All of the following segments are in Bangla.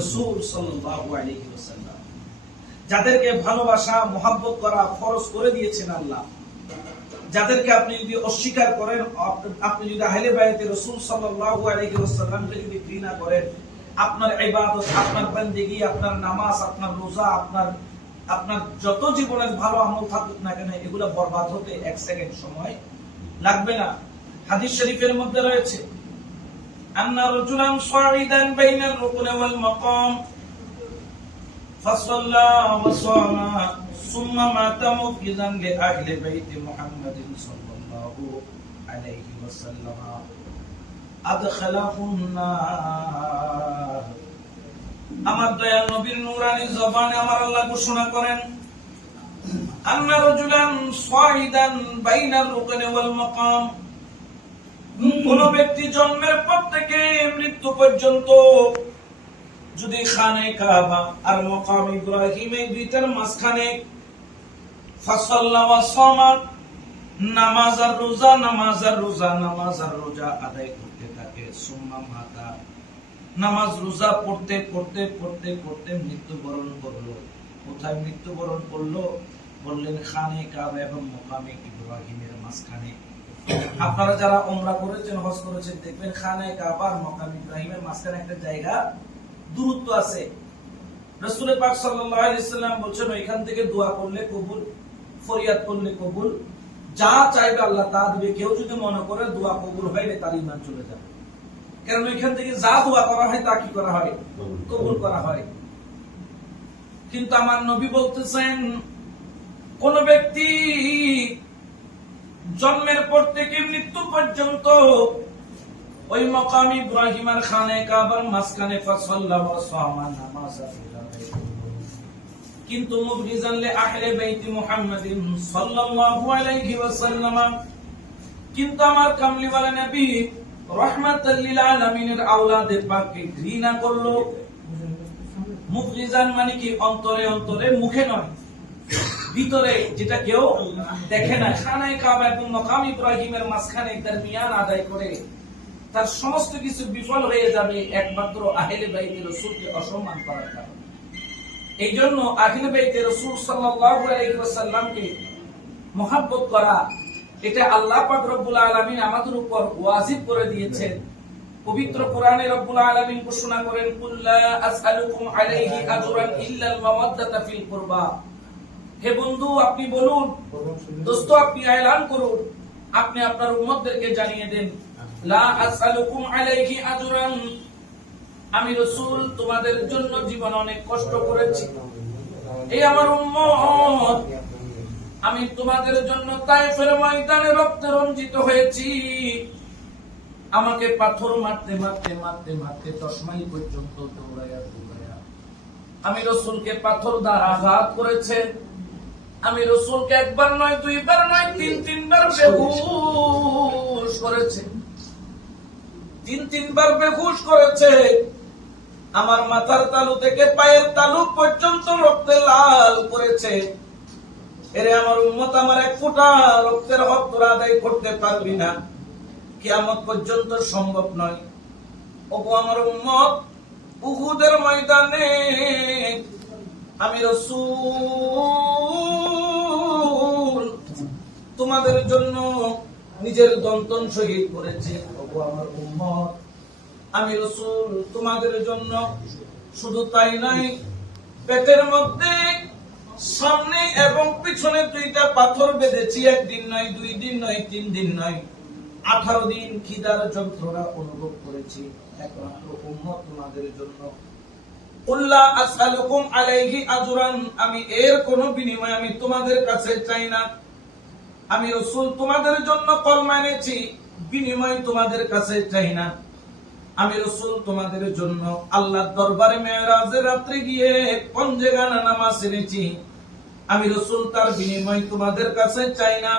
রাসূল সাল্লাল্লাহু আলাইহি ওয়াসাল্লাম যাদেরকে ভালোবাসা মহব্বত করা ফরজ করে দিয়েছেন আল্লাহ, যাদেরকে আপনি যদি অস্বীকার করেন, আপনি যদি আহলে বায়াতে রাসূল সাল্লাল্লাহু আলাইহি ওয়াসাল্লামকে যদি ঘৃণা করেন, আপনার ইবাদত, আপনার বান্দেগী, আপনার নামাজ, আপনার রোজা, আপনার যত জীবনের ভালো আমল থাকুক না কেন, এগুলো বরবাদ হতে এক সেকেন্ড সময় লাগবে না। হাদিস শরীফের মধ্যে রয়েছে আন্না রাজুলান সাইদান বাইনাল রুকন ওয়াল মাকাম ফাসাল্লা ওয়া সামা সুম্মা মাতা মুফিজান লি আহলি বাইতি মুহাম্মাদিন সাল্লাল্লাহু আলাইহি ওয়াসাল্লাম আদখালাহুন নার। আমার দয়াল নবীর নূরানী জবানে আমার আল্লাহ ঘোষণা করেন, আন্না রাজুলান সাইদান বাইনাল রুকন ওয়াল মাকাম, কোন ব্যক্তি জন্মের পর থেকে মৃত্যু পর্যন্ত যদি খানে কাবা আর মাকাম ইব্রাহিম এই দুইটার মাঝখানে ফাসাল্লা ওয়া সামা নামাজ আর রোজা আদায় করতে থাকে, সুম্মা মাতা নামাজ রোজা পড়তে পড়তে পড়তে পড়তে মৃত্যুবরণ করলো। কোথায় মৃত্যুবরণ করলো? বললেন খানে কাবা এবং মাকামে ইব্রাহিমের মাঝখানে। আপনারা যারা উমরা করেছেন, হজ করেছেন, দেখবেন খানে কাবা আর মাকাম ইব্রাহিমের মাঝখানে একটা জায়গা দূরত্ব আছে। রাসূল পাক সাল্লাল্লাহু আলাইহি ওয়াসাল্লাম বলেছেন ওইখান থেকে দোয়া করলে কবুল, ফরিয়াদ করলে কবুল, যা চাইবে আল্লাহ তা দিবে। কেউ যদি মনে করে দোয়া কবুল হয়নি, তার ঈমান চলে যাবে। কারণ ওইখান থেকে যা দোয়া করা হয় তা কি করা হয়? কবুল করা হয়। কিন্তু আমার নবী বলতেছেন, কোন ব্যক্তি জন্মের পর থেকে মৃত্যু পর্যন্ত ওই মাকাম ইব্রাহিম আর খানে কাবার মাঝখানে ফাসাল্লা ওয়া সামা নামাজ আদায় করলো, কিন্তু মুবরিজান লি আহলে বাইতি মুহাম্মাদিন সাল্লাল্লাহু আলাইহি ওয়াসাল্লাম, কিন্তু আমার কামলিওয়ালা নবী রাহমাতাল লিল আলামিনের আওলাদে পাককে ঘৃণা করলো। মুবরিজান মানে কি? অন্তরে অন্তরে, মুখে নয়, ভিতরে, যেটা কেউ দেখে না। খানে কাবা এবং মাকাম ইব্রাহিমের মাঝখানে দরমিয়ান আদায় করে তার সমস্ত কিছু বিফল হয়ে যাবে একমাত্র আহলে বাইতে রাসূলকে অসম্মান করার কারণে। এই জন্য আহলে বাইতে রাসূল সাল্লাল্লাহু আলাইহি ওয়াসাল্লামকে মহব্বত করা, এটা আল্লাহ পাক রব্বুল আলামিন আমাদের উপর ওয়াজিব করে দিয়েছেন। পবিত্র কোরআনে রব্বুল আলামিন ঘোষণা করেন, কুল লা আসআলুকুম আলাইহি আজরান ইল্লাল মাওয়াদ্দাতা ফিল কুরবা। হে বন্ধু, আপনি বলুন, দোস্ত আপনি এলান করুন, আপনি আপনার উম্মতদেরকে জানিয়ে দেন, লা আসআলুকুম আলাইহি আজরান, আমি রাসূল তোমাদের জন্য জীবন অনেক কষ্ট করেছি। এই আমার উম্মত, আমি তোমাদের জন্য তায়েফের ময়দানে রক্তে রঞ্জিত হয়েছি। আমাকে পাথর মারতে মারতে মারতে মারতে 10 মাইল পর্যন্ত দৌড়াইয়া আমি রাসূলকে পাথর দ্বারা আঘাত করেছে। আমি রাসূলকে একবার নয়, দুইবার নয়, তিনবার বেহুশ করেছে। তিনবার বেহুশ করেছে। আমার মাথার তালু থেকে পায়ের তালু পর্যন্ত রক্তে লাল করেছে। এরে আমার উম্মত, আমার এক ফোঁটা রক্তের হক তোরা আদায় করতে পারবি না, কিয়ামত পর্যন্ত সম্ভব নয়। ওগো আমার উম্মত, উহুদের ময়দানে আমি রাসূল তোমাদের জন্য নিজের দন্তন শহীদ করেছি। ওগো আমার উম্মত, আমি রাসূল তোমাদের জন্য শুধু তাই নয়, পেটের মধ্যে সামনে এবং পিছনে 2টা পাথর বেঁধেছি। 1 দিন নয়, 2 দিন নয়, 3 দিন নয়, 18 দিন খিদার যন্ত্রণা অনুভব করেছি একমাত্র উম্মত তোমাদের জন্য। উল্লা আসআলুকুম আলাইহি আজরান, আমি এর কোনো বিনিময় আমি তোমাদের কাছে চাই না। আমি রাসূল তোমাদের জন্য কলমা এনেছি, বিনিময় তোমাদের কাছে চাই না। আমি রাসূল তোমাদের জন্য আল্লাহর দরবারে মেরাজের রাতে গিয়ে পঞ্জেগানা নামাজ এনেছি। আমি রাসূল তার বিনিময় তোমাদের কাছে চাই না।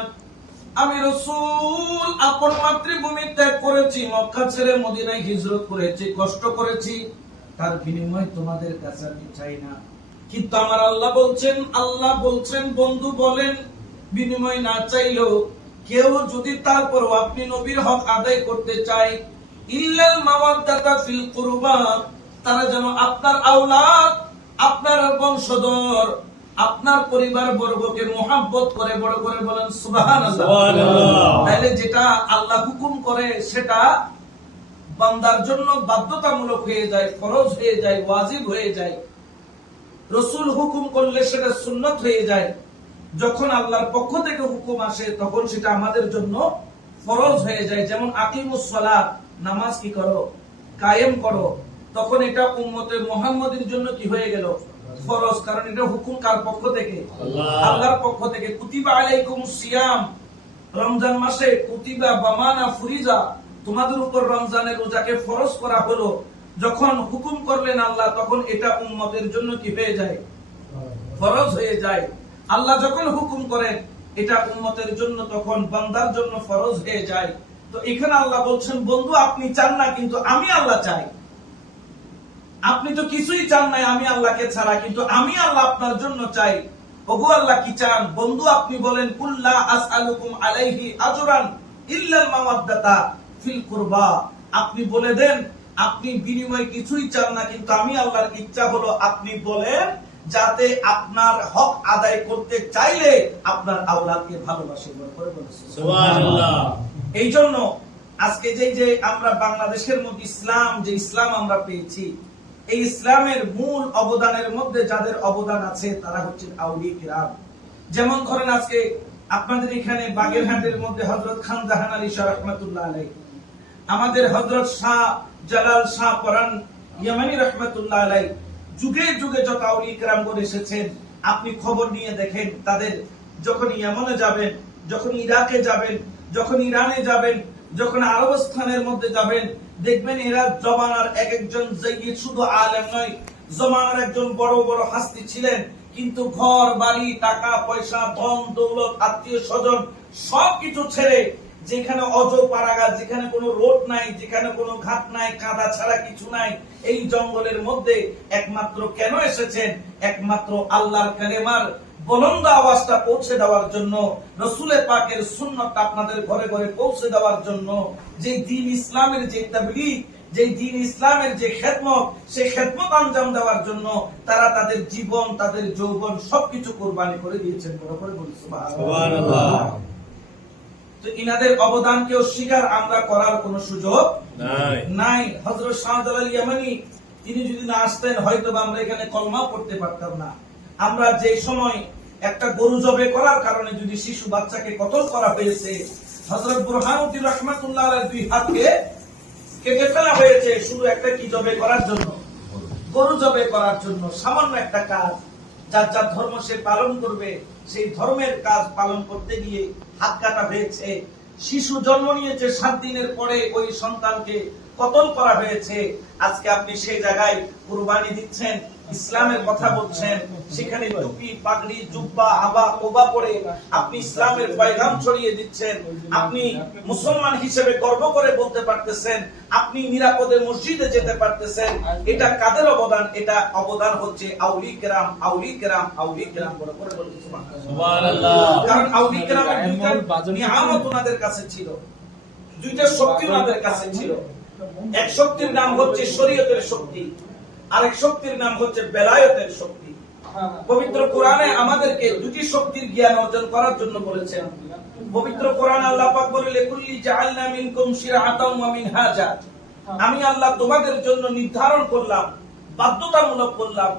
আমি রাসূল আপন মাতৃভূমি ত্যাগ করেছি, মক্কা ছেড়ে মদিনায় হিজরত করেছি, কষ্ট করেছি, তার বিনিময় তোমাদের কাছে আমি চাই না। কিন্তু আমার আল্লাহ বলছেন, বন্ধু বলেন, বিনিময় না চাইলেও কেউ যদি তারপর আপনি নবীর হক আদায় করতে চায়, ইল্লাল মাওয়াদ্দাতা ফিল কুরবা, তারা যেন আপনার আওলাদ, আপনার বংশধর, আপনার পরিবার বর্গকে মোহাব্বত করে বড় করে বলেন সুবহানাল্লাহ। তাহলে যেটা আল্লাহ হুকুম করে সেটা বান্দার জন্য বাধ্যতামূলক হয়ে যায়, ফরজ হয়ে যায়, ওয়াজিব হয়ে যায়। রসুল হুকুম করলে সেটা সুন্নত হয়ে যায়। যখন আল্লাহর পক্ষ থেকে হুকুম আসে তখন সেটা আমাদের জন্য ফরজ হয়ে যায়। যেমন আকিমুস সালাত, নামাজ কি করো, কায়েম করো, তখন এটা উম্মতে মুহাম্মাদের জন্য কি হয়ে গেল, ফরজ। কারণ এটা হুকুম কার পক্ষ থেকে, আল্লাহর পক্ষ থেকে। কুতিবা আলাইকুমুস সিয়াম, রমজান মাসে কুতিবা বামানা ফুরিজা, তোমাদের উপর রমজানের রোজাকে ফরজ করা হলো। যখন হুকুম করলেন আল্লাহ, তখন এটা উম্মতের জন্য কি হয়ে যায়, ফরজ হয়ে যায়। আল্লাহ যখন হুকুম করেন এটা উম্মতের জন্য, তখন বান্দার জন্য ফরজ হয়ে যায়। তো এখানে আল্লাহ বলছেন, বন্ধু আপনি চান না কিন্তু আমি আল্লাহ চাই। আপনি তো কিছুই চান নাই আমি আল্লাহকে ছাড়া, কিন্তু আমি আল্লাহ আপনার জন্য চাই। ওগো আল্লাহ কি চান? বন্ধু আপনি বলেন, কুল্লা আসআলুকুম আলাইহি আজরান ইল্লাল মাওয়াদ্দাতা ফিল কুরবা। আপনি বলে দেন আপনি বিনিময় কিছুই চান না, কিন্তু আমি আল্লাহর ইচ্ছা হলো আপনি বলেন যাতে আপনার হক আদায় করতে চাইলে আপনার আওলাদকে ভালোবাসে। সুবহানাল্লাহ। এই জন্য আজকে যে আমরা বাংলাদেশের মধ্যে ইসলাম, যে ইসলাম আমরা পেয়েছি, এই ইসলামের মূল অবদানের মধ্যে যাদের অবদান আছে তারা হচ্ছেন আউলিয়া কিরাম। যেমন ধরেন আজকে আপনাদের এখানে বাগেরহাটের মধ্যে হযরত খান জাহান আলী শাহ রাহমাতুল্লাহ আলাইহি, আমাদের হযরত শাহ জালাল শাহ পরান ইয়ামানি রাহমাতুল্লাহ আলাইহি, যুগে যুগে যত আউলিয়া কিরামগণ এসেছেন, আপনি খবর নিয়ে দেখেন তাদের যখন ইয়ামানে যাবেন, যখন ইরাকে যাবেন, যখন ইরানে যাবেন, যখন আরব স্থানের মধ্যে যাবেন, দেখবেন এরা জমানার এক একজন জাইয়িদ, শুধু আলেম নয়, জমানার একজন বড় বড় হাস্তি ছিলেন, কিন্তু ঘর বাড়ি, টাকা পয়সা, ধন দৌলত, আত্মীয় স্বজন সবকিছু ছেড়ে, যেখানে অজ পারাগার, যেখানে কোনো রোড নাই, যেখানে কোনো ঘাট নাই, কাদা ছাড়া কিছু নাই, এই জঙ্গলের মধ্যে একমাত্র কেন এসেছেন? একমাত্র আল্লাহর কালেমার বুলন্দ আওয়াজটা পৌঁছে দেওয়ার জন্য, রাসূলে পাকের সুন্নাতটা আপনাদের ঘরে ঘরে পৌঁছে দেওয়ার জন্য, যে দ্বীন ইসলামের যে তাবলীগ, যে দ্বীন ইসলামের যে খেদমত, সেই খেদমত আঞ্জাম দেওয়ার জন্য তারা তাদের জীবন, তাদের যৌবন সবকিছু কুরবানি করে দিয়েছেন। বড় করে বলি সুবহানাল্লাহ। তো ইনাদের অবদানকে অস্বীকার আমরা করার কোনো সুযোগ নাই। হযরত শাহজালাল ইয়ামানি তিনি যদি না আসতেন হয়তো আমরা এখানে কলমা পড়তে পারতাম না। আমরা যে সময় একটা গরু জবে করার কারণে যদি শিশু বাচ্চাকে কতল করা হয়েছে, হযরত বুরহানুদ্দিন রাহমাতুল্লাহ আলাইহির দুই হাতকে কেটে ফেলা হয়েছে শুধু একটা কি জবে করার জন্য, গরু জবে করার জন্য। সামান্য একটা কাজ, যার যার ধর্ম সে পালন করবে, সেই ধর্মের কাজ পালন করতে গিয়ে হাত কাটা হয়েছে। শিশু জন্ম নিয়েছে, 7 দিনের পরে ওই সন্তানকে কতল করা হয়েছে। আজকে আপনি সেই জায়গায় কুরবানি দিচ্ছেন, ইসলামের কথা বলছেন, সেখানে টুপি, পাগড়ি, জুব্বা, আবা, ওবা পরে আপনি ইসলামের পয়গাম ছড়িয়ে দিচ্ছেন। আপনি মুসলমান হিসেবে গর্ব করে বলতে পারতেছেন, আপনি নিরাপদে মসজিদে যেতে পারতেছেন। এটা কাদের অবদান? এটা অবদান হচ্ছে আউলিয়া কিরাম, আউলিয়া কিরাম, আউলিয়া কিরাম। বড় করে বলুন সুবহানাল্লাহ। কারণ আউলিয়া কিরামের দুইটা নিয়ামত ওনাদের কাছে ছিল, দুইটা শক্তি ওনাদের কাছে ছিল। এক শক্তির নাম হচ্ছে শরীয়তের শক্তি, আরেক শক্তির নাম হচ্ছে বেলায়েতের শক্তি। পবিত্র কোরআনে আমাদেরকে দুটি শক্তির জ্ঞান অর্জন করার জন্য বলেছেন। পবিত্র কোরআন আল্লাহ পাক বলে, লিকুল্লি জাআলনা মিনকুম শিরআতাম ওয়া মিনহাজা, আমি আল্লাহ তোমাদের জন্য নির্ধারণ করলাম, বাধ্যতামূলক করলাম।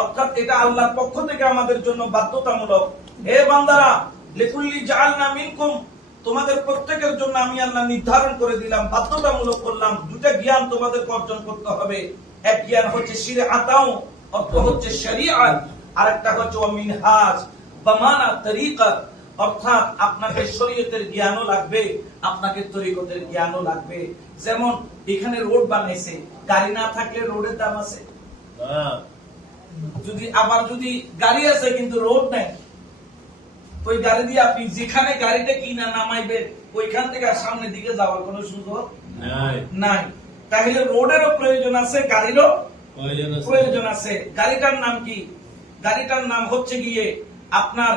অর্থাৎ এটা আল্লাহর পক্ষ থেকে আমাদের জন্য বাধ্যতামূলক। হে বান্দারা, লিকুল্লি জাআলনা মিনকুম, তোমাদের প্রত্যেকের জন্য আমি আল্লাহ নির্ধারণ করে দিলাম, বাধ্যতামূলক করলাম। দুটা জ্ঞান তোমাদের অর্জন করতে হবে। এক জ্ঞান হচ্ছে শিরআতাও, অর্থ হচ্ছে শরীয়ত, আরেকটা হচ্ছে মিনহাজ, বামানা, তরিকা। অর্থাৎ আপনাকে শরীয়তের জ্ঞানও লাগবে, আপনাকে তরিকতের জ্ঞানও লাগবে। যেমন এখানে রোড বানাইছে, গাড়ি না থাকলে রোডের দাম আছে, যদি গাড়ি আছে কিন্তু রোড নাই, ওই গাড়ি দিয়ে আপনি যেখানে গাড়িটা কিনা নামাইবেন ওইখান থেকে সামনের দিকে যাওয়ার কোনো সুযোগ নাই। তাহলে রোডেরও প্রয়োজন আছে, গাড়িরও প্রয়োজন আছে। গাড়িটার নাম কি? গাড়িটার নাম হচ্ছে গিয়ে আপনার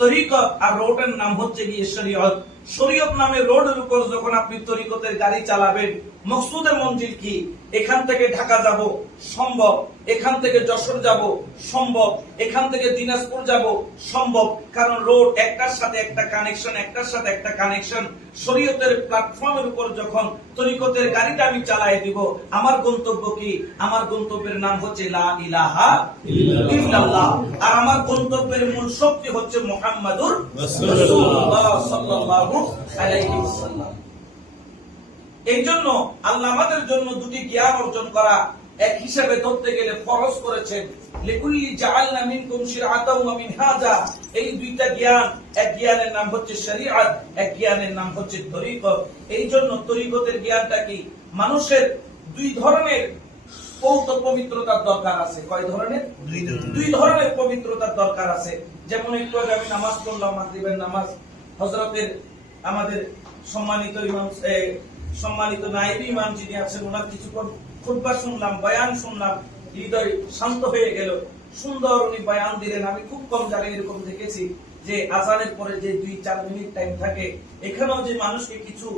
তরিকত, আর রোডের নাম হচ্ছে গিয়ে শরীয়ত। শরীয়ত নামে রোডের উপর যখন আপনি তরিকতের গাড়ি চালাবেন, মকসুদের মঞ্জিল কি? এখান থেকে ঢাকা যাব সম্ভব, এখান থেকে যশোর যাব সম্ভব, এখান থেকে দিনাজপুর যাব সম্ভব, কারণ রোড একটার সাথে একটা কানেকশন, একটার সাথে একটা কানেকশন। শরীয়তের প্ল্যাটফর্মের উপর যখন তরিকতের গাড়িটা আমি চালাই দিব, আমার গন্তব্য কি? আমার গন্তব্যের নাম হচ্ছে লা ইলাহা ইল্লাল্লাহ, আর আমার গন্তব্যের মূল শক্তি হচ্ছে মুহাম্মাদুর রাসূলুল্লাহ সাল্লাল্লাহু আলাইহি ওয়াসাল্লাম। এই জন্য আল্লাহ আমাদের জন্য দুটি জ্ঞান অর্জন করা এক হিসাবে ধরতে গেলে ফরজ করেছেন। লিকুল্লি জাআলনা মিনকুম শিরআতাও ওয়া মিনহাজা, এই দুইটা জ্ঞান, এক জ্ঞানের নাম হচ্ছে শরীয়ত, এক জ্ঞানের নাম হচ্ছে তরিকত। এই জন্য তরিকতের জ্ঞানটা কি? মানুষের দুই ধরনের পবিত্রতার দরকার আছে। কয় ধরনের? দুই ধরনের পবিত্রতার দরকার আছে। যেমন একটু আগে আমি নামাজ পড়লাম, মাগরিবের নামাজ, হযরতের আমাদের সম্মানিত ইমাম, সম্মানিত নায়েবী ইমাম যিনি আছেন, ওনার কিছুক্ষণ খুতবা শুনলাম, বয়ান শুনলাম, হৃদয় শান্ত হয়ে গেল। সুন্দর উনি বয়ান দিলেন। আমি খুব কম জায়গায় এরকম দেখেছি যে আজানের পরে যে 2-4 মিনিট টাইম থাকে, এখানেও যে মানুষকে কিছু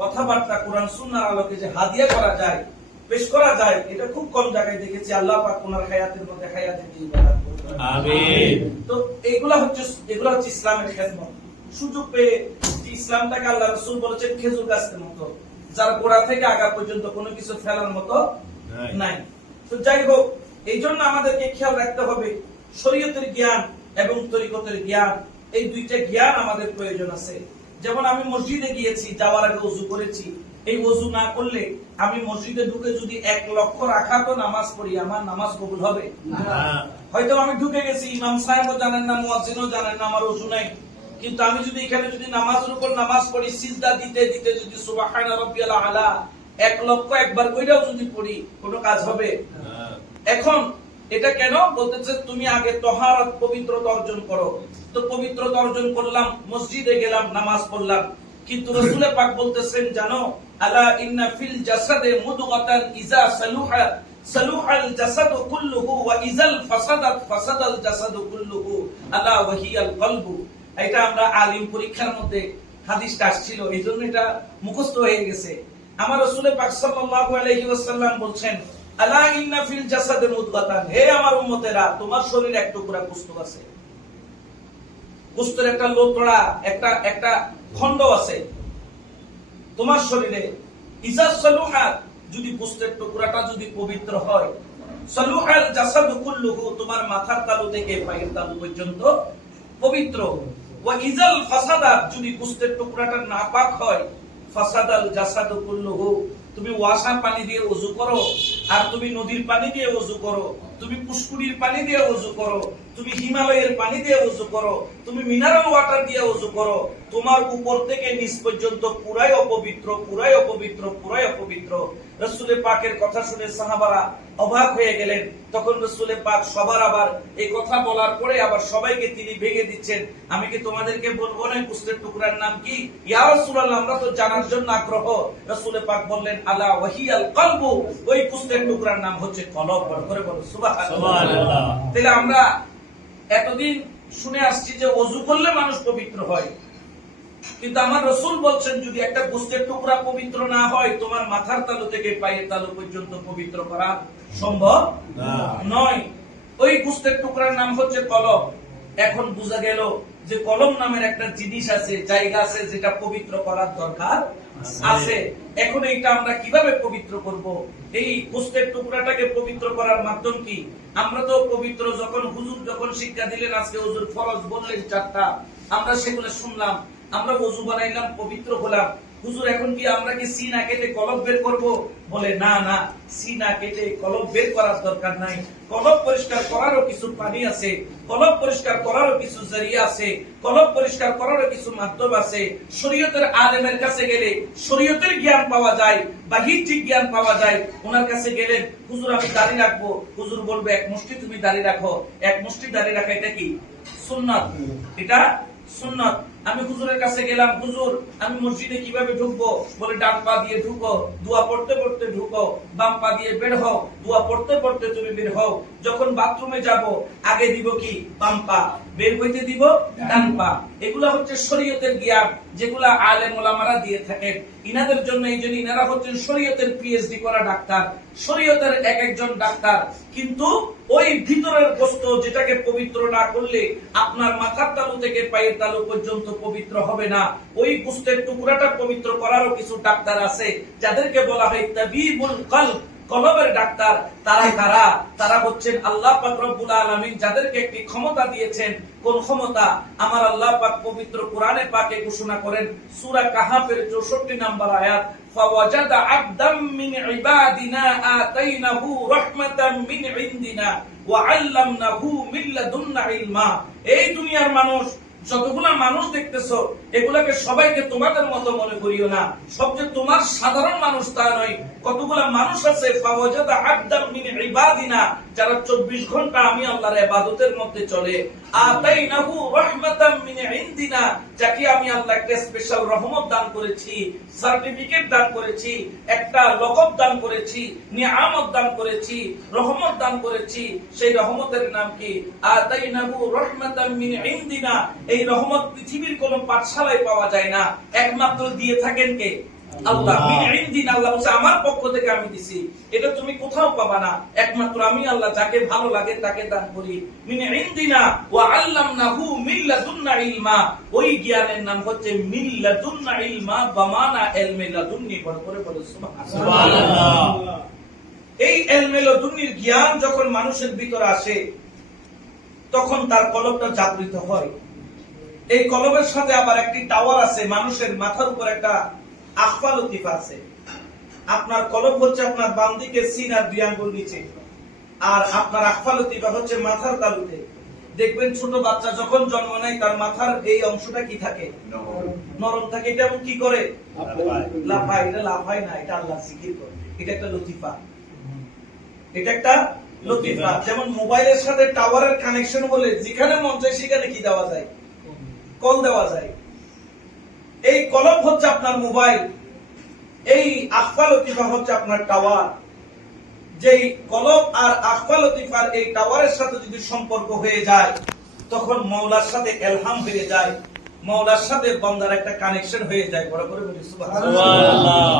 কথাবার্তা কোরআন সুন্নাহর আলোকে যে হাদিয়া করা যায়, পেশ করা যায়, এটা খুব কম জায়গায় দেখেছি। আল্লাহ পাক ওনার হায়াতের মধ্যে হায়াতে দিয়ে বরকত করুন, আমিন। তো এগুলা হচ্ছে ইসলামের খেদমত। সুযোগ পেয়ে ইসলামটাকে আল্লাহ রাসূল বলেছেন খেজুর গাছের মতো, যার গোড়া থেকে আগা পর্যন্ত কোনো কিছু ফেলার মতো নাই। তো যাই হোক, এই জন্য আমাদেরকে খেয়াল রাখতে হবে শরীয়তের জ্ঞান এবং তরিকতের জ্ঞান, এই দুইটা জ্ঞান আমাদের প্রয়োজন আছে। যেমন আমি মসজিদে গিয়েছি, যাওয়ার আগে ওযু করেছি। এই ওযু না করলে আমি মসজিদে ঢুকে যদি 1 লক্ষ রাকাত নামাজ পড়ি, আমার নামাজ কবুল হবে না। হয়তো আমি ঢুকে গেছি, ইমাম সাহেবও জানেন না, মুয়াজ্জিনও জানেন না, আমার ওযু নাই, কিন্তু আমি যদি এখানে যদি নামাজের উপর নামাজ পড়ি, সিজদা দিতে দিতে যদি সুবহান রাব্বিয়াল আলা 1 লক্ষ একবার কইরাও যদি পড়ি, কোনো কাজ হবে? এখন এটা কেন বলতেছে? তুমি আগে তাহারাত, পবিত্রতা অর্জন করো। তো পবিত্রতা অর্জন করলাম, মসজিদে গেলাম, নামাজ পড়লাম, কিন্তু রাসূল পাক বলতেছেন, জানো, আলা ইন্না ফিল জাসাদে মুদগাতান ইজা সালুহা সালুহাল জাসাদু কুল্লুহু ওয়া ইজাল ফাসাদাত ফাসাদাল জাসাদু কুল্লুহু আলা ওয়া হিয়াল কলবু। এটা আমরা আলিম পরীক্ষার মধ্যে হাদিসটা আসছিল, এইজন্য এটা মুখস্থ হয়ে গেছে। আমার রাসূল পাক সাল্লাল্লাহু আলাইহি ওয়াসাল্লাম বলছেন, আলা ইন্না ফিল জাসাদে মুদগাতান, হে আমার উম্মতেরা, তোমার শরীরে এক টুকরা গোশত আছে, গোশতের একটা লোতড়া, একটা খন্ড আছে তোমার শরীরে। ইজা সালুহা, যদি গোশতের টুকরাটা যদি পবিত্র হয়, সালুহাল জাসাদু কুল্লুহু, তোমার মাথার তালু থেকে পায়ের তালু পর্যন্ত পবিত্র। ওয়া ইজাল ফাসাদাত, যদি গোশতের টুকরাটা নাপাক হয়, ফাসাদাল জাসাদু কুল্লুহু, তুমি ওয়াসার পানি দিয়ে ওযু করো, আর তুমি নদীর পানি দিয়ে ওযু করো, তুমি পুষ্কুরির পানি দিয়ে ওযু করো, তুমি হিমালয়ের পানি দিয়ে ওযু করো, তুমি মিনারেল ওয়াটার দিয়ে ওযু করো, তোমার উপর থেকে নিচ পর্যন্ত পুরাই অপবিত্র, পুরাই অপবিত্র, পুরাই অপবিত্র। রাসূল পাকের কথা শুনে সাহাবারা অবাক হয়ে গেলেন। তখন রাসূল পাক সবার আবার এই কথা বলার পরে আবার সবাইকে তিনি ভেঙে দিচ্ছেন, আমি কি তোমাদেরকে বলবো না গোশতের টুকরার নাম কি? ইয়া রাসূলুল্লাহ, আমরা তো জানার জন্য আগ্রহ। রাসূল পাক বললেন, আলা ওয়াহিয়াল কলবু, ওই গোশতের টুকরার নাম হচ্ছে কলব। বড় করে বলো সুবহানাল্লাহ। তাহলে আমরা এতদিন শুনে আসছি যে ওযু করলে মানুষ পবিত্র হয়, কিন্তু আমার রাসূল বলছেন যদি একটা গোশতের টুকরা পবিত্র না হয়, তোমার মাথার তালু থেকে পায়ের তালু পর্যন্ত পবিত্র করা সম্ভব নয়। ওই গোশতের টুকরার নাম হচ্ছে কলব। এখন বোঝা গেল যে কলম নামের একটা জিনিস আছে, জায়গা আছে, যেটা পবিত্র করার দরকার আছে। এখন এইটা আমরা কিভাবে পবিত্র করব? এই গোশতের টুকরাটাকে পবিত্র করার মাধ্যম কি? আমরা তো পবিত্র যখন হুজুর যখন শিক্ষা দিলেন, আজকে হুজুর ফরজ বললেন 4টা, আমরা সেগুলো শুনলাম, আমরা ওযু বানাইলাম, পবিত্র হলাম। হুজুর এখন কি আমরা কি সিনা কেটে কলব বের করব? বলে না না, সিনা কেটে কলব বের করার দরকার নাই। কলব পরিষ্কার করারও কিছু পানি আছে, কলব পরিষ্কার করারও কিছু জরিয়া আছে, কলব পরিষ্কার করারও কিছু মাধ্যম আছে। শরীয়তের আলেমের কাছে গেলে শরীয়তের জ্ঞান পাওয়া যায়, বাহ্যিক জ্ঞান পাওয়া যায়। ওনার কাছে গেলেন, হুজুর আমি দাড়ি রাখবো, হুজুর বলবে 1 মুষ্টি তুমি দাড়ি রাখো। 1 মুষ্টি দাড়ি রাখা এটা কি? সুন্নাত, এটা সুন্নাত। আমি হুজুরের কাছে গেলাম, হুজুর আমি মসজিদে কিভাবে ঢুকবো? বলে ডান পা দিয়ে ঢুকো, দোয়া পড়তে পড়তে ঢুকো, বাম পা দিয়ে বের হও, দোয়া পড়তে পড়তে তুমি বের হও। যখন বাথরুমে যাব আগে দিব কি? বাম পা, বের হইতে দিব ডান পা। এগুলা হচ্ছে শরীয়তের জ্ঞান, যেগুলা আলেম ওলামারা দিয়ে থাকেন। ইনাদের জন্য, এই জন্য ইনারা হচ্ছেন শরীয়তের পিএইচডি করা ডাক্তার, শরীয়তের এক একজন ডাক্তার। কিন্তু ওই ভিতরের বস্তু যেটাকে পবিত্র না করলে আপনার মাথার তালু থেকে পায়ের তালু পর্যন্ত পবিত্র হবে না। ওই গোস্তের টুকরাটা পবিত্র করারও কিছু ডাক্তার আছে, যাদেরকে বলা হয় তাবিবুল কলব, কলবের ডাক্তার। তারা কারা? তারা হচ্ছেন আল্লাহ পাক রব্বুল আলামিন যাদেরকে একটি ক্ষমতা দিয়েছেন। কোন ক্ষমতা? আমার আল্লাহ পাক পবিত্র কোরআনে পাকে ঘোষণা করেন, সূরা কাহাফের 64 নম্বর আয়াত, ফাওয়াজাদা আবদাম মিন ইবাদিনা আতাইনাহু রাহমাতাম মিন ইনদিনা ওয়া আল্লামনাহু মিন লাদুন্না ইলমা। এই দুনিয়ার মানুষ, যতগুলা মানুষ দেখতেছো, এগুলাকে সবাইকে তোমাদের মতো মনে করিও না। সবচেয়ে তোমার সাধারণ মানুষ তা নয়। কতগুলা মানুষ আছে ফাওয়াজাদা আবদাম মিন ইবাদিনা, যারা 24 ঘন্টা আমি আল্লাহর ইবাদতের মধ্যে চলে। আতাইনাহু রাহমাতাম মিন ইনদিনা, যাকে আমি আল্লাহ একটা স্পেশাল রহমত দান করেছি, সার্টিফিকেট দান করেছি, একটা লকব দান করেছি, নিয়ামত দান করেছি, রহমত দান করেছি। সেই রহমতের নাম কি? আতাইনাহু রাহমাতাম মিন ইনদিনা। এই রহমত পৃথিবীর কোন পাঠশালায় পাওয়া যায় না, একমাত্র দিয়ে থাকেন কে? আল্লাহ। মিন ইনদিনা, আল্লাহ বলেছে আমার পক্ষ থেকে আমি দিছি। এটা তুমি কোথাও পাবা না, একমাত্র আমি আল্লাহ যাকে ভালো লাগে তাকে দান করি। মিন ইনদিনা ওয়া আল্লামনাহু মিন লাদুন্না ইলমা। ওই জ্ঞানের নাম হচ্ছে মিন লাদুন্না ইলমা, বামানা ইলমে লাদুন্নি। বড় করে বলো সুবহানাল্লাহ। এই ইলমে লাদুন্নির জ্ঞান যখন মানুষের ভিতরে আসে, তখন তার কলবটা জাগৃত হয়। এই কলবের সাথে আবার একটি টাওয়ার আছে, মানুষের মাথার উপর একটা আখফা লতিফা আছে। আপনার কলব হচ্ছে আপনার বাম দিকে সিন আর 2 আঙ্গুল নিচে, আর আপনার আখফা লতিফা হচ্ছে মাথার তালুতে। দেখবেন ছোট বাচ্চা যখন জন্ম নেয় তার মাথার এই অংশটা কি থাকে? নরম থাকে। এটা কি করে? লাফায়। এটা লাফায় না, এটা আল্লাহ জিকির করে। এটা একটা লতিফা, এটা একটা লতিফা। যেমন মোবাইলের সাথে টাওয়ারের কানেকশন হলে যেখানে মন চায় সেখানে কি দেওয়া যায়? কল দেওয়া যায়। এই কলব হচ্ছে আপনার মোবাইল, এই আখফা লতিফা হচ্ছে আপনার টাওয়ার। যেই কলব আর আখফা লতিফার এই টাওয়ারের সাথে যদি সম্পর্ক হয়ে যায়, তখন মওলার সাথে ইলহাম হয়ে যায়, মওলার সাথে বান্দার একটা কানেকশন হয়ে যায়। বড় করে বলি সুবহানাল্লাহ।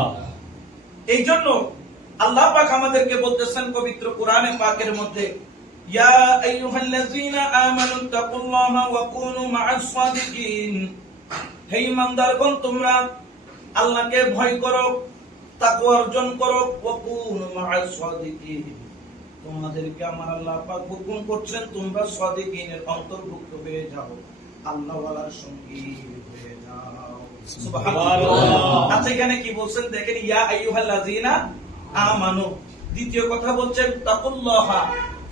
এই জন্য আল্লাহ পাক আমাদেরকে বলতেছেন পবিত্র কোরআনে পাকের মধ্যে, ইয়া আইয়ুহাল্লাযীনা আমানু তাকুল্লাহা ওয়া কুনু মা'আস সাদিকিন। হে ঈমানদারগণ, তোমরা আল্লাহকে ভয় করো, তাকওয়া অর্জন করো, ওয়া কুনু মা'আস সাদিকিন। তোমাদেরকে আমার আল্লাহ পাক হুকুম করছেন তোমরা সাদিকিনের অন্তর্ভুক্ত হয়ে যাও, আল্লাহ ওয়ালার সঙ্গী হয়ে যাও। সুবহানাল্লাহ। আচ্ছা, এখানে কি বলছেন দেখেন, ইয়া আইয়ুহাল্লাযীনা আমানু। দ্বিতীয় কথা বলছেন তাকুল্লাহা।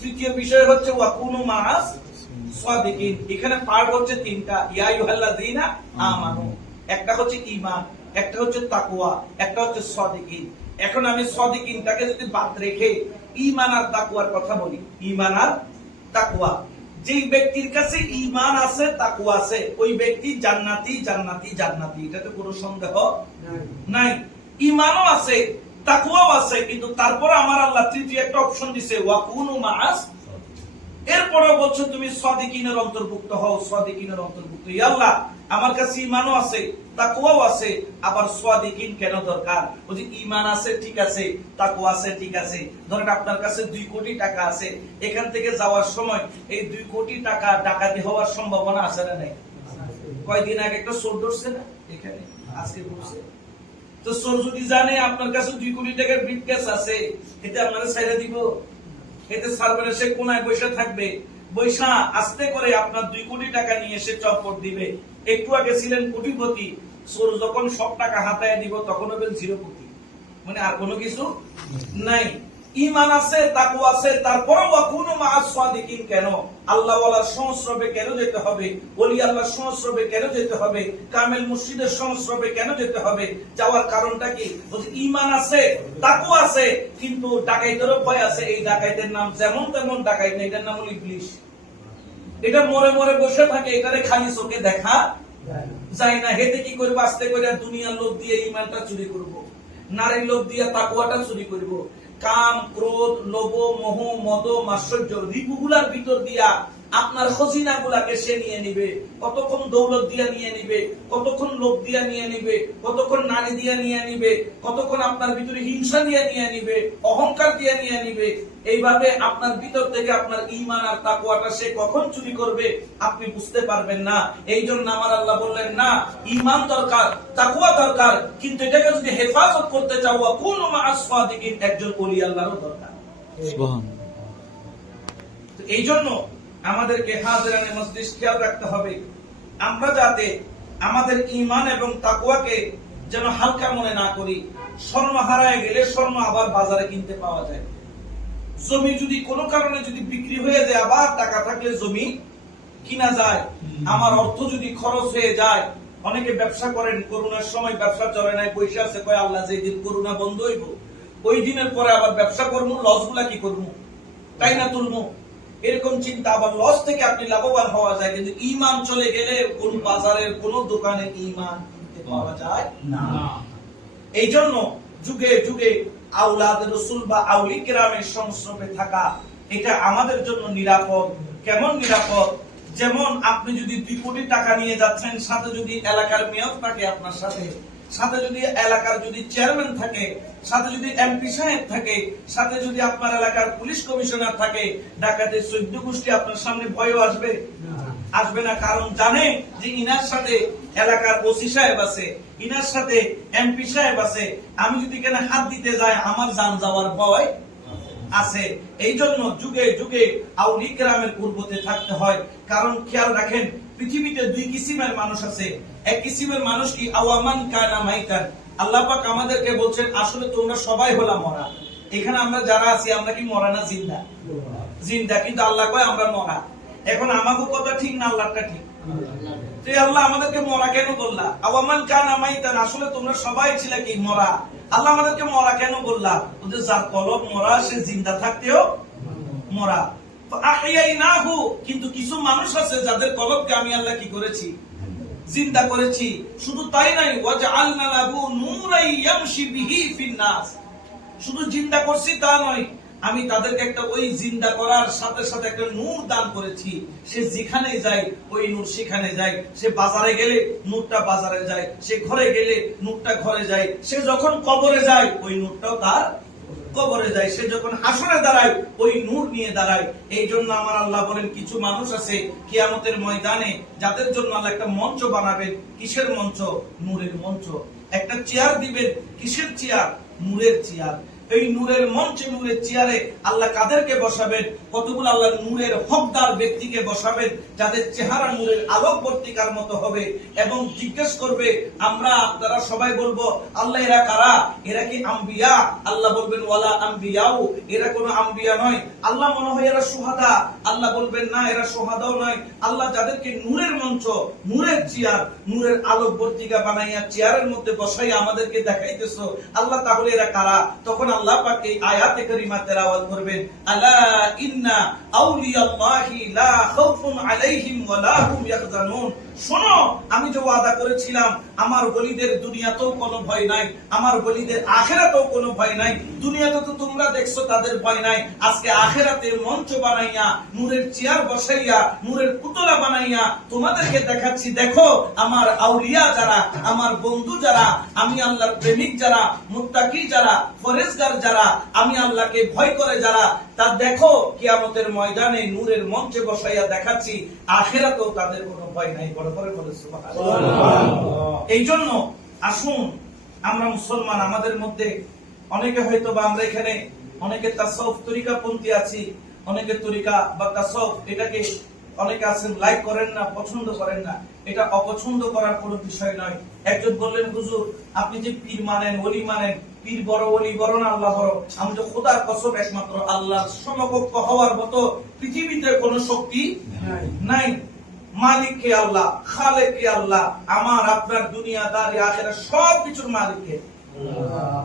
তৃতীয় বিষয় হচ্ছে ওয়া কুনু মা'আস সাদিকিন। এখানে পার্ট হচ্ছে 3টা, ইয়া আইয়ুহাল্লাযীনা আমানু। একটা হচ্ছে ঈমান, একটা হচ্ছে তাকওয়া, একটা হচ্ছে সাদিকিন। এখন আমি সাদিকিনটাকে যদি বাদ রেখে ঈমান আর তাকওয়ার কথা বলি, ঈমান আর তাকওয়া। যেই ব্যক্তির কাছে ঈমান আছে, তাকওয়া আছে, ওই ব্যক্তি জান্নাতি জান্নাতি জান্নাতি, এটাতে কোনো সন্দেহ নাই। ঈমানও আছে, তাকওয়াও আছে, কিন্তু তারপর আমার আল্লাহ তৃতীয় একটা অপশন দিছে, ওয়া কুনু মা'আস। এরপরে বলছো তুমি সাদিকিনের অন্তর্ভুক্ত হও, সাদিকিনের অন্তর্ভুক্ত। ইয়া আল্লাহ, আমার কাছে ঈমানও আছে, তাকওয়াও আছে, আবার সাদিকিন কেন দরকার? বলছি ঈমান আছে ঠিক আছে, তাকওয়া আছে ঠিক আছে। ধরেন আপনার কাছে 2 কোটি টাকা আছে, এখান থেকে যাওয়ার সময় এই 2 কোটি টাকা ডাকাতি হওয়ার সম্ভাবনা আছে না নাই? কয়দিন আগে একটা চোর ধরছে না এখানে, আজকে ধরছে। তো চোর যদি জানে আপনার কাছে 2 কোটি টাকার ব্রিফকেস আছে, এতে আপনারা ছাইরা দিব? এতে সার্ভারে সে কোনায় বসে থাকবে, বৈশা আস্তে করে আপনার 2 কোটি টাকা নিয়ে এসে চপ্পট দিবে। একটু আগে ছিলেন কোটিপতি, চোর যখন সব টাকা হাতায় দিব তখন হবেন 0 কোটি, মানে আর কোনো কিছু নাই। ঈমান আছে, তাকওয়া আছে, তারপরেও ওয়া কুনু মা'আস সাদিকিন কেন? আল্লাহ ওয়ালার সংস্রবে কেন যেতে হবে? ওলি আল্লাহর সংস্রবে কেন যেতে হবে? কামেল মুর্শিদের সংস্রবে কেন যেতে হবে? যাওয়ার কারণটা কি? বলছে ঈমান আছে, তাকওয়া আছে, কিন্তু ডাকাইতেরও ভয় আছে। এই ডাকাইতের নাম যেমন তেমন ডাকাইত না, এটার নাম হলো ইবলিস। এটা মরে মরে বসে থাকে, এটারে খালি চোখে দেখা যাই না। হেতে কি করবো? আস্তে করে দুনিয়ার লোভ দিয়ে ইমানটা চুরি করব, নারীর লোভ দিয়ে তাকওয়াটা চুরি করব, কাম ক্রোধ লোভ মোহ মদ মাৎসর্য রিপুগুলার ভিতর দিয়া আপনার খজিনা গুলাকে সে নিয়ে নিবে। কতক্ষণ দৌলত দিয়া নিয়ে নিবে, কতক্ষণ লোভ দিয়া নিয়ে নিবে, কতক্ষণ নারী দিয়া নিয়ে নিবে, কতক্ষণ আপনার ভিতরে হিংসা দিয়া নিয়ে নিবে, অহংকার দিয়া নিয়ে নিবে। এইভাবে আপনার ভিতর থেকে আপনার ঈমান আর তাকওয়াটা সে কখন চুরি করবে আপনি বুঝতে পারবেন না। এই জন্য আমার আল্লাহ বললেন না, ঈমান দরকার, তাকওয়া দরকার, কিন্তু এটাকে যদি হেফাজত করতে চাও কুনু মা'আস সাদিকিন, একজন ওলি আল্লাহরও দরকার। সুবহানাল্লাহ। এই জন্য আমাদেরকে হাজিরানে মজলিস খেয়াল রাখতে হবে, আমরা যাতে আমাদের ঈমান এবং তাকওয়াকে যেন হালকা মনে না করি। স্বর্ণ হারায় গেলে স্বর্ণ আবার বাজারে কিনতে পাওয়া যায়। জমি যদি কোনো কারণে যদি বিক্রি হয়ে যায়, আবার টাকা থাকলে জমি কিনা যায়। আমার অর্থ যদি খরচ হয়ে যায়, অনেকে ব্যবসা করেন, করোনার সময় ব্যবসা চলে নাই, পয়সা আছে, কয় আল্লাহ যেদিন করোনা বন্ধ হইব ওই দিনের পরে আবার ব্যবসা করবো, লস গুলা কি করবো, তাই না তুলবো, এরকম চিন্তা। আবার লস থেকে আপনি লাভবান হওয়া যায়, কিন্তু ঈমান চলে গেলে কোন বাজারের কোন দোকানে ঈমান কিনতে পাওয়া যায় না। এই জন্য যুগে যুগে আওলাদ রাসূল বা আউলি কিরামের সংস্রবে থাকা, এটা আমাদের জন্য নিরাপদ। কেমন নিরাপদ? যেমন আপনি যদি 2 কোটি টাকা নিয়ে যাচ্ছেন, সাথে যদি এলাকার মেয়র থাকে আপনার সাথে, সাথে যদি এলাকার যদি চেয়ারম্যান থাকে, সাথে যদি এমপি সাহেব থাকে, সাথে যদি আপনার এলাকার পুলিশ কমিশনার থাকে, ডাকাতের 14 গোষ্ঠী আপনার সামনে ভয়ও আসবে? আসবে না। কারণ জানে যে ইনার সাথে এলাকার ওসি সাহেব আছে, ইনার সাথে এমপি সাহেব আছে, আমি যদি কেন হাত দিতে যাই আমার জান যাওয়ার ভয় আছে। এই জন্য যুগে যুগে আউলি কিরামের কুরবতে থাকতে হয়। কারণ খেয়াল রাখেন, পৃথিবীতে 2 কিসিমের মানুষ আছে। এক কিসিমের মানুষ কি আওয়ামান কানা মাইতান। আল্লাহ পাক আমাদেরকে বলছেন আসলে তোমরা সবাই হলা মরা। এখানে আমরা যারা আছি আমরা কি মরা না জিন্দা? জিন্দা, কিন্তু আল্লাহ কয় আমরা মরা। এখন আমাকে কথা ঠিক না আল্লাহটা ঠিক? তো আল্লাহ আমাদেরকে মরা কেন বললা? আওয়ামান কানা মাইতান, আসলে তোমরা সবাই ছিলে কি মরা। আল্লাহ আমাদেরকে মরা কেন বললা? ওদের যার কলব মরা সে জিন্দা থাকতেও মরা। আহইয়াইনাহু, কিন্তু কিছু মানুষ আছে যাদের কলবকে আমি আল্লাহ কি করেছি? জিন্দা করেছি। শুধু তাই নাই, ওয়াজআলনা লাহু নূরান ইয়ামশি বিহি ফিন নাস, শুধু জিন্দা করছি তা নয়, আমি তাদেরকে একটা ওই জিন্দা করার সাথে সাথে একটা নূর দান করেছি। সে যেখানে যায় ওই নূর সেখানে যায়। সে বাজারে গেলে নূরটা বাজারে যায়, সে ঘরে গেলে নূরটা ঘরে যায়, সে যখন কবরে যায় ওই নূরটাও তার কবরে যায়, সে যখন হাসরে দাঁড়ায় ওই নূর নিয়ে দাঁড়ায়। এই জন্য আমার আল্লাহ বলেন কিছু মানুষ আছে কিয়ামতের ময়দানে যাদের জন্য আল্লাহ একটা মঞ্চ বানাবেন। কিসের মঞ্চ? নূরের মঞ্চ। একটা চেয়ার দিবেন। কিসের চেয়ার? নূরের চেয়ার। এই নূরের মঞ্চে, নূরের চেয়ারে আল্লাহ কাদেরকে বসাবেন? কতগুলো আল্লাহ নূরের হকদার ব্যক্তিকে বসাবেন, যাদের চেহারা নূরের আলোক বর্তিকার মতো হবে, এবং জিজ্ঞেস করবে আমরা আপনারা সবাই বলবো আল্লাহ এরা কারা? এরা কি আম্বিয়া? আল্লাহ বলবেন ওয়ালা আম্বিয়াও, এরা কোনো আম্বিয়া নয়। আল্লাহ মনে হয় এরা সুহাদা? আল্লাহ বলবেন না, এরা সুহাদাও নয়। আল্লাহ যাদেরকে নূরের মঞ্চ, নূরের চেয়ার, নূরের আলোক বর্তিকা বানাইয়া চেয়ারের মধ্যে বসাইয়া আমাদেরকে দেখাইতেছো, আল্লাহ তাহলে এরা কারা? তখন আল্লাহ পাক এই আয়াতে কারিমা তেলাওয়াত করবেন, আলা ইন্না আউলিয়াল্লাহি লা খাউফুন আলাইহিম ওয়া লা হুম ইয়াহজানুন। শোনো, আমি যে ওয়াদা করেছিলাম আমার ওলিদের দুনিয়াতেও কোনো ভয় নাই, আমার ওলিদের আখিরাতেও কোনো ভয় নাই। দুনিয়াতে তো তোমরা দেখছো তাদের ভয় নাই, আজকে আখিরাতে মঞ্চ বানাইয়া, নূরের চেয়ার বসাইয়া, নূরের পুতলা বানাইয়া তোমাদেরকে দেখাচ্ছি, দেখো আমার আউলিয়া যারা, আমার বন্ধু যারা, আমি আল্লাহর প্রেমিক যারা, মুত্তাকি যারা, ফরেজগার যারা, আমি আল্লাহকে ভয় করে যারা, তা দেখো কিয়ামতের ময়দানে নূরের মঞ্চে বসাইয়া দেখাচ্ছি, আখিরাতেও তাদের কোনো ভয় নাই। বড় করে বলে সুবহানাল্লাহ। এই জন্য আসুন আমরা মুসলমান, আমাদের মধ্যে অনেকে হয়তো বা আমরা এখানে অনেকে তাসাউফ তরিকাপন্থী আছি, অনেকে তরিকা বা তাসাউফ এটাকে অনেকে আছেন লাইক করেন না, পছন্দ করেন না। এটা অপছন্দ করার কোনো বিষয় নয়। একজন বললেন হুজুর আপনি যে পীর মানেন, ওলি মানেন, পীর বড়, ওলি বড় না আল্লাহ বড়? আমি তো খোদার কসম একমাত্র আল্লাহর সমকক্ষ হওয়ার মতো পৃথিবীতে কোনো শক্তি নাই। মালিক কে? আল্লাহ। খালেক কে? আল্লাহ। আমার আপনার দুনিয়াদারি আখিরাত সব কিছুর মালিক কে?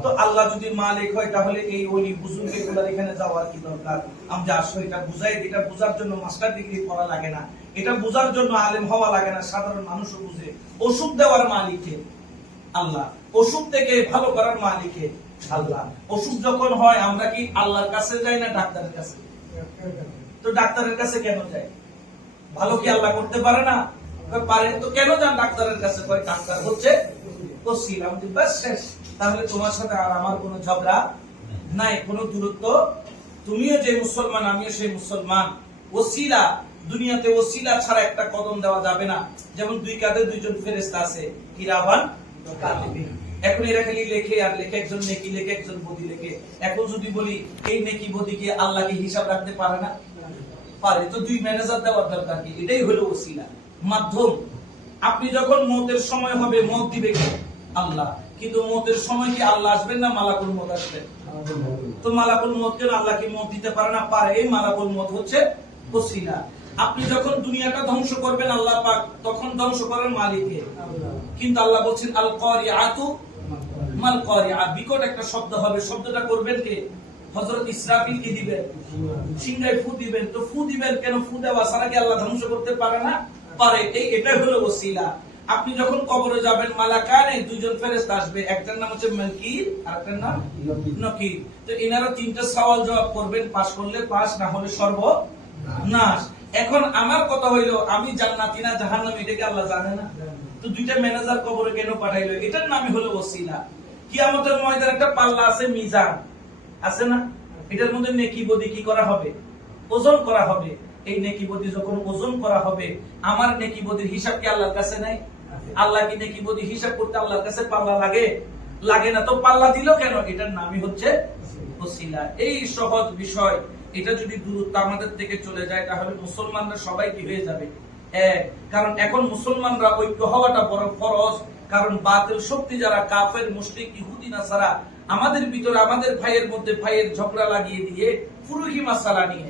তো আল্লাহ যদি মালিক হয় তাহলে এই ওলি বুজুর্গ এগুলার এখানে যাওয়ার কি দরকার? আমরা আসো এটা বুঝাই, এটা বোঝার জন্য মাস্টার ডিগ্রি পড়া লাগে না, এটা বোঝার জন্য আলেম হওয়া লাগে না, সাধারণ মানুষও বুঝে। ওষুধ দেওয়ার মালিকে আল্লাহ, ওষুধ থেকে ভালো করার মালিকে আল্লাহ। ওষুধ যখন হয় আমরা কি আল্লাহর কাছে যাই না ডাক্তারের কাছে? তো ডাক্তারের কাছে কেন যাই? ভালো কি আল্লাহ করতে পারে না? পারে। তো কেন যান ডাক্তারের কাছে? ডাক্তার হচ্ছে ওসিলা। বাস শেষ। তাহলে তোমার সাথে আর আমার কোনো ঝগড়া নাই, কোনো দূরত্ব। তুমিও যে মুসলমান, আমিও সেই মুসলমান। ওসিলা, দুনিয়াতে ওসিলা ছাড়া একটা কদম দেওয়া যাবে না। যেমন দুই কাঁধে দুইজন ফেরেশতা আছে, কিরামান কাতিবিন। এখন এরা খালি লেখে আর লেখে, একজন নেকি লেখে, একজন বদি লেখে। এখন যদি বলি এই নেকি বদি কি আল্লাহকে হিসাব রাখতে পারে না? পারে। তো দুই ম্যানেজার দেওয়ার দরকার কি? এটাই হলো ওসিলা, মাধ্যম। আপনি যখন মওতের সময় হবে, মওত দিবে কে? আল্লাহ। কিন্তু মওতের সময় কি আল্লাহ আসবেন না মালাকুল মওত আসবেন? তো মালাকুল মওত কেন? আল্লাহ কি মওত দিতে পারে না? পারে। এই মালাকুল মওত হচ্ছে ওসিলা। আপনি যখন দুনিয়াটা ধ্বংস করবেন আল্লাহ পাক, তখন ধ্বংস করার মালিককে। কিন্তু আল্লাহ বলছেন আল কারিআতু মাল কারিআ, বিকট একটা শব্দ হবে। শব্দটা করবেন কে? হযরত ইসরাফিল কি দিবেন? সিংহায় ফু দিবেন। তো ফু দিবেন কেন? ফু দেওয়া ছাড়া কি আল্লাহ ধ্বংস করতে পারে না? পারে। এটা হলো ওসিলা। আপনি যখন কবরে যাবেন, মালাকানে দুইজন ফেরেশতা আসবে, একটার নাম হচ্ছে মুনকির আর একটার নাম নকির। তো এনারা তিনটা সওয়াল জবাব করবেন, পাশ করলে পাশ, না হলে সর্বনাশ। এখন আমার কথা হইলো, আমি জান্নাতি না জাহান্নামী, এটা কি আল্লাহ জানে না? তো দুইটা ম্যানেজার কবরে কেন পাঠাইলো? এটার নামই হলো ওসিলা। কিয়ামতের ময়দানে একটা পাল্লা আছে, মিজান আছে না? এটার মধ্যে নেকি বদি কি করা হবে? ওজন করা হবে। এই নেকি বদি যখন ওজন করা হবে, আমার নেকি বদির হিসাব কি আল্লাহর কাছে নাই? আল্লাহ কি নেকি বদি হিসাব করতে আল্লাহর কাছে পাল্লা লাগে? লাগে না। তো পাল্লা দিল কেন? এটার নামই হচ্ছে ওসিলা। এই সহজ বিষয়, এটা যদি দূরত্ব আমাদের থেকে চলে যায় তাহলে মুসলমানরা সবাই কি হয়ে যাবে? এক। কারণ এখন মুসলমানরা ঐক্য হওয়াটা বড় ফরজ। কারণ বাতিল শক্তি যারা কাফের, মুশরিক, ইহুদি, নাসারা আমাদের ভিতরে, আমাদের ভাইয়ের মধ্যে ভাইয়ের ঝগড়া লাগিয়ে দিয়ে ফুরুকি মাসালা নিয়ে